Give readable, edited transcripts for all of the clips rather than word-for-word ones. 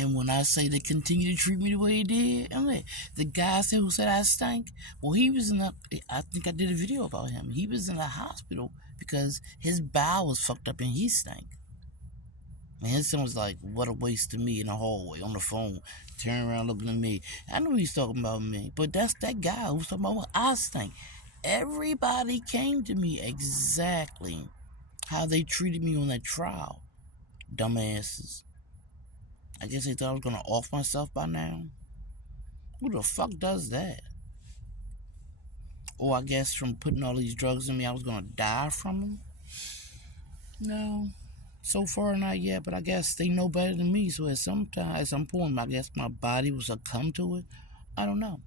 And when I say they continue to treat me the way they did, I'm like, the guy who said I stank, well, he was I think I did a video about him. He was in the hospital because his bowel was fucked up and he stank. And his son was like, what a waste of me in the hallway on the phone, turning around looking at me. I knew he was talking about me, but that's that guy who was talking about what I stank. Everybody came to me exactly how they treated me on that trial. Dumbasses. I guess they thought I was gonna off myself by now. Who the fuck does that? Or I guess from putting all these drugs in me, I was gonna die from them? No. So far, not yet, but I guess they know better than me, so at some point, I guess my body will succumb to it. I don't know.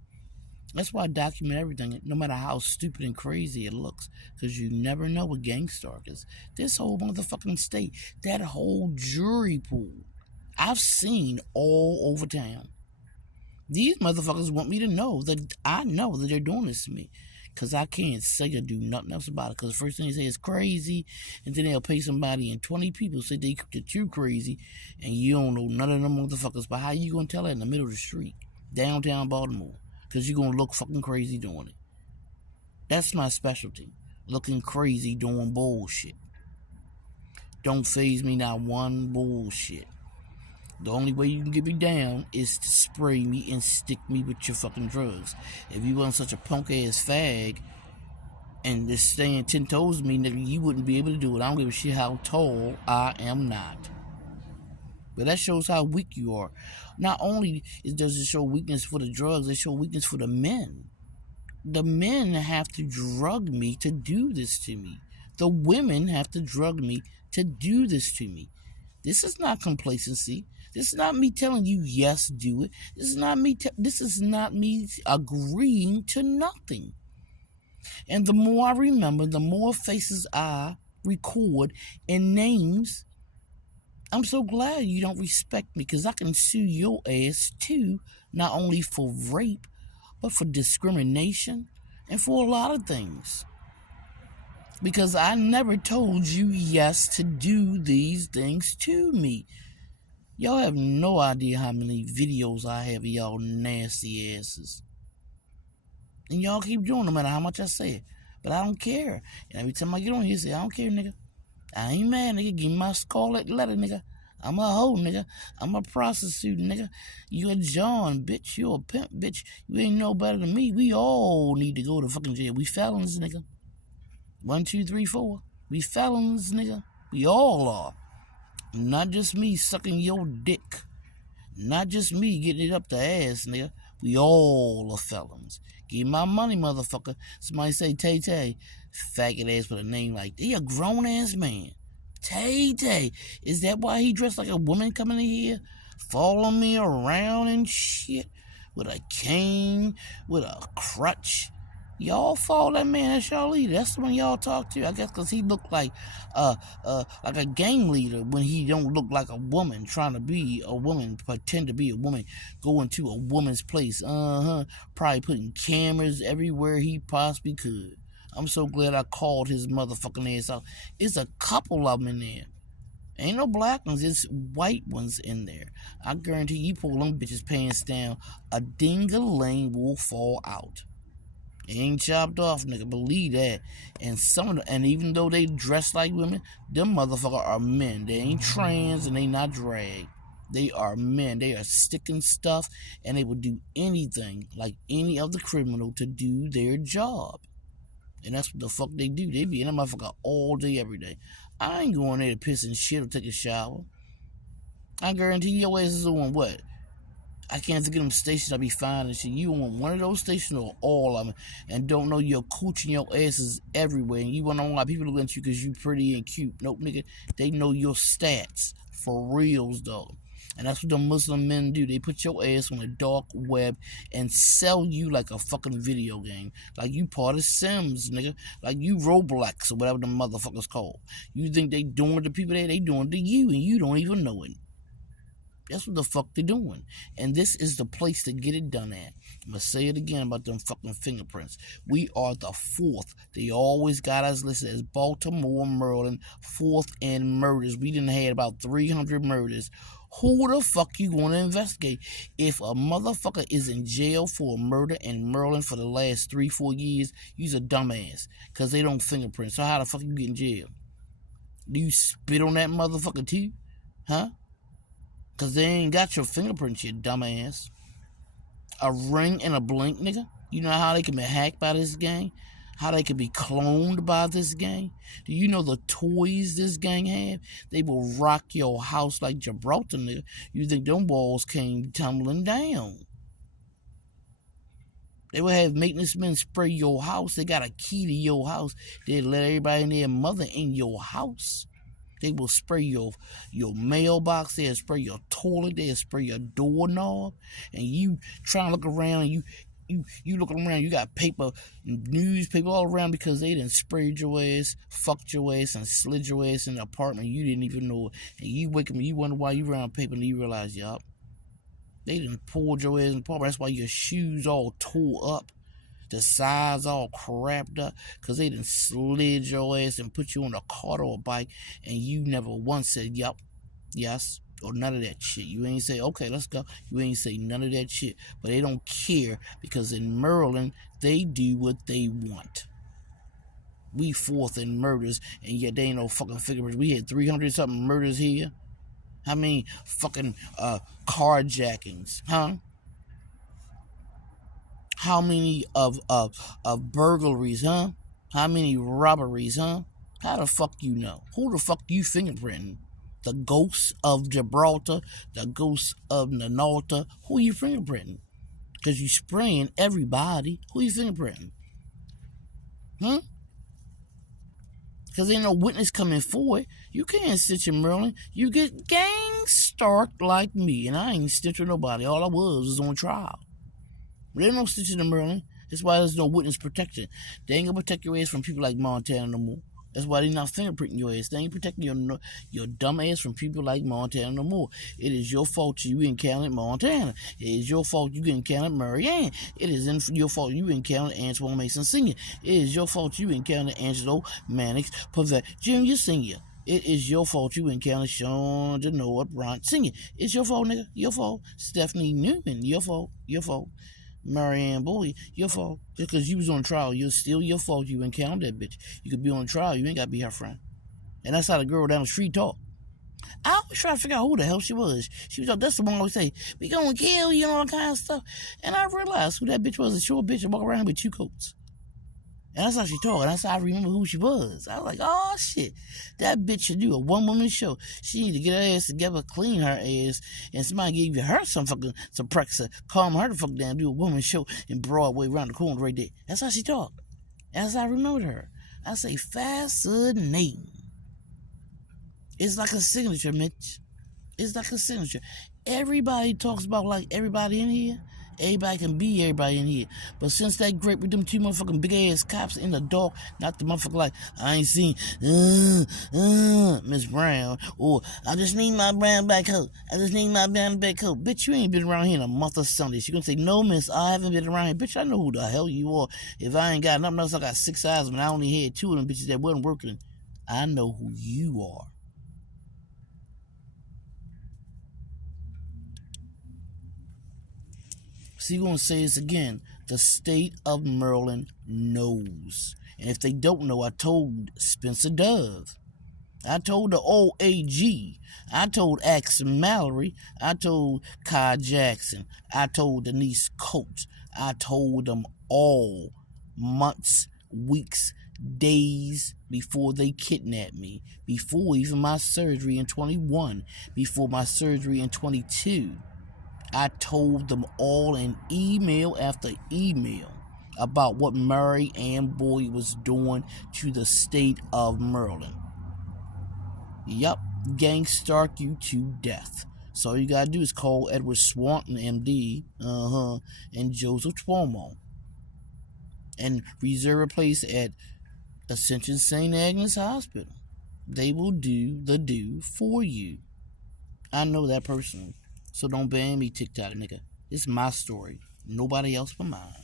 That's why I document everything, no matter how stupid and crazy it looks, because you never know what Gangstalked is. This whole motherfucking state, that whole jury pool, I've seen all over town. These motherfuckers want me to know that I know that they're doing this to me. Because I can't say or do nothing else about it. Because the first thing they say is crazy. And then they'll pay somebody and 20 people say that you crazy. And you don't know none of them motherfuckers. But how you going to tell that in the middle of the street? Downtown Baltimore. Because you're going to look fucking crazy doing it. That's my specialty. Looking crazy doing bullshit. Don't faze me not one bullshit. The only way you can get me down is to spray me and stick me with your fucking drugs. If you wasn't such a punk ass fag and just staying 10 toes with me, nigga, you wouldn't be able to do it. I don't give a shit how tall I am not. But that shows how weak you are. Not only does it show weakness for the drugs, it shows weakness for the men. The men have to drug me to do this to me. The women have to drug me to do this to me. This is not complacency. This is not me telling you, yes, do it. This is not me agreeing to nothing. And the more I remember, the more faces I record and names, I'm so glad you don't respect me, because I can sue your ass too, not only for rape, but for discrimination and for a lot of things. Because I never told you yes to do these things to me. Y'all have no idea how many videos I have of y'all nasty asses. And y'all keep doing no matter how much I say it. But I don't care. And every time I get on here, I say, I don't care, nigga. I ain't mad, nigga. Give me my scarlet letter, nigga. I'm a hoe, nigga. I'm a prostitute, nigga. You a John, bitch. You a pimp, bitch. You ain't no better than me. We all need to go to fucking jail. We felons, nigga. 1, 2, 3, 4. We felons, nigga. We all are. Not just me sucking your dick. Not just me getting it up the ass, nigga. We all are felons. Give my money, motherfucker. Somebody say Tay. Faggot ass with a name like that. He a grown ass man. Tay. Is that why he dressed like a woman coming in here? Following me around and shit? With a cane? With a crutch? Y'all follow that man as y'all leader. That's the one y'all talk to. I guess because he looked like a gang leader when he don't look like a woman, trying to be a woman, pretend to be a woman, going to a woman's place. Probably putting cameras everywhere he possibly could. I'm so glad I called his motherfucking ass out. It's a couple of them in there. Ain't no black ones, it's white ones in there. I guarantee you pull them bitches pants down, a ding-a-ling will fall out. It ain't chopped off, nigga. Believe that. And even though they dress like women, them motherfuckers are men. They ain't trans and they not drag. They are men. They are sticking stuff, and they will do anything like any other criminal to do their job. And that's what the fuck they do. They be in that motherfucker all day, every day. I ain't going there to piss and shit or take a shower. I guarantee your ass is on what? I can't think of them stations I be finding shit. You on one of those stations or all of them, and don't know you're cooching your asses everywhere, and you wanna know why people look at you because you pretty and cute. Nope, nigga. They know your stats. For reals, though. And that's what the Muslim men do. They put your ass on the dark web and sell you like a fucking video game. Like you part of Sims, nigga. Like you Roblox or whatever the motherfuckers called. You think they doing it to people there? They doing it to you, and you don't even know it. That's what the fuck they're doing. And this is the place to get it done at. I'm going to say it again about them fucking fingerprints. We are the 4th. They always got us listed as Baltimore, Maryland, 4th in murders. We didn't have about 300 murders. Who the fuck you gonna investigate? If a motherfucker is in jail for a murder in Maryland for the last 3-4 years, you's a dumbass. Cause they don't fingerprint. So how the fuck you get in jail? Do you spit on that motherfucker too? Huh? Cause they ain't got your fingerprints, you dumbass. A ring and a blink, nigga? You know how they can be hacked by this gang? How they can be cloned by this gang? Do you know the toys this gang have? They will rock your house like Gibraltar, nigga. You think them walls came tumbling down? They will have maintenance men spray your house. They got a key to your house. They let everybody and their mother in your house. They will spray your mailbox. They'll spray your toilet. They'll spray your doorknob. And you trying to look around. You looking around. You got paper, newspaper all around because they done sprayed your ass, fucked your ass, and slid your ass in the apartment. You didn't even know it. And you wake up and you wonder why you around paper and you realize, yup, they done pulled your ass in the apartment. That's why your shoes all tore up. The sides all crapped up because they done slid your ass and put you on a cart or a bike and you never once said, yup, yes, or none of that shit. You ain't say, okay, let's go. You ain't say none of that shit. But they don't care because in Maryland, they do what they want. We fourth in murders and yet they ain't no fucking fingerprints. We had 300-something murders here. How many fucking carjackings, huh? How many of burglaries, huh? How many robberies, huh? How the fuck you know? Who the fuck you fingerprinting? The ghosts of Gibraltar, the ghosts of Nanalta. Who you fingerprinting? Because you spraying everybody. Who you fingerprinting? Hmm? Because ain't no witness coming forward. You can't stitch in Maryland. You get gang-stalked like me, and I ain't stitching nobody. All I was on trial. There ain't no stitching in Maryland. That's why there's no witness protection. They ain't gonna protect your ass from people like Montana no more. That's why they not fingerprinting your ass. They ain't protecting your dumb ass from people like Montana no more. It is your fault you encountered Montana. It is your fault you encountered Marianne. It is your fault you encountered Antoine Mason Sr. It is your fault you encountered Angelo Mannix Pavette Jr. Sr. It is your fault you encountered Sean Genoa Bryant Sr. It's your fault, nigga. Your fault. Stephanie Newman. Your fault. Your fault. Marianne Bowie, your fault. Just because you was on trial, you're still your fault you encountered that bitch. You could be on trial, you ain't got to be her friend. And that's how the girl down the street talk. I always try to figure out who the hell she was. She was like, that's the one I always say, we gonna kill you and all that kind of stuff. And I realized who that bitch was, a short bitch that walk around with 2 coats. And that's how she talked. That's how I remember who she was. I was like, oh, shit. That bitch should do a one-woman show. She need to get her ass together, clean her ass, and somebody give her some Prexa, calm her the fuck down, do a woman show in Broadway around the corner right there. That's how she talked. That's how I remembered her. I say, fascinating. It's like a signature, Mitch. It's like a signature. Everybody talks about like everybody in here. Everybody can be everybody in here. But since that grape with them 2 motherfucking big ass cops in the dark, not the motherfucker like, I ain't seen Miss Brown, or I just need my brown back coat. I just need my brown back coat. Bitch, you ain't been around here in a month or Sunday. She gonna say, no, miss, I haven't been around here. Bitch, I know who the hell you are. If I ain't got nothing else, I got 6 eyes, but I only had 2 of them bitches that wasn't working. I know who you are. See, we're going to say this again. The state of Maryland knows. And if they don't know, I told Spencer Dove. I told the old AG. I told Axel Mallory. I told Kai Jackson. I told Denise Coates. I told them all months, weeks, days before they kidnapped me. Before even my surgery in 21. Before my surgery in 22. I told them all in email after email about what Mary Ann Boyd was doing to the state of Maryland. Yup, gangstalk you to death. So all you gotta do is call Edward Swanton, MD, and Joseph Cuomo, and reserve a place at Ascension St. Agnes Hospital. They will do the do for you. I know that person. So don't ban me, TikTok nigga. It's my story. Nobody else but mine.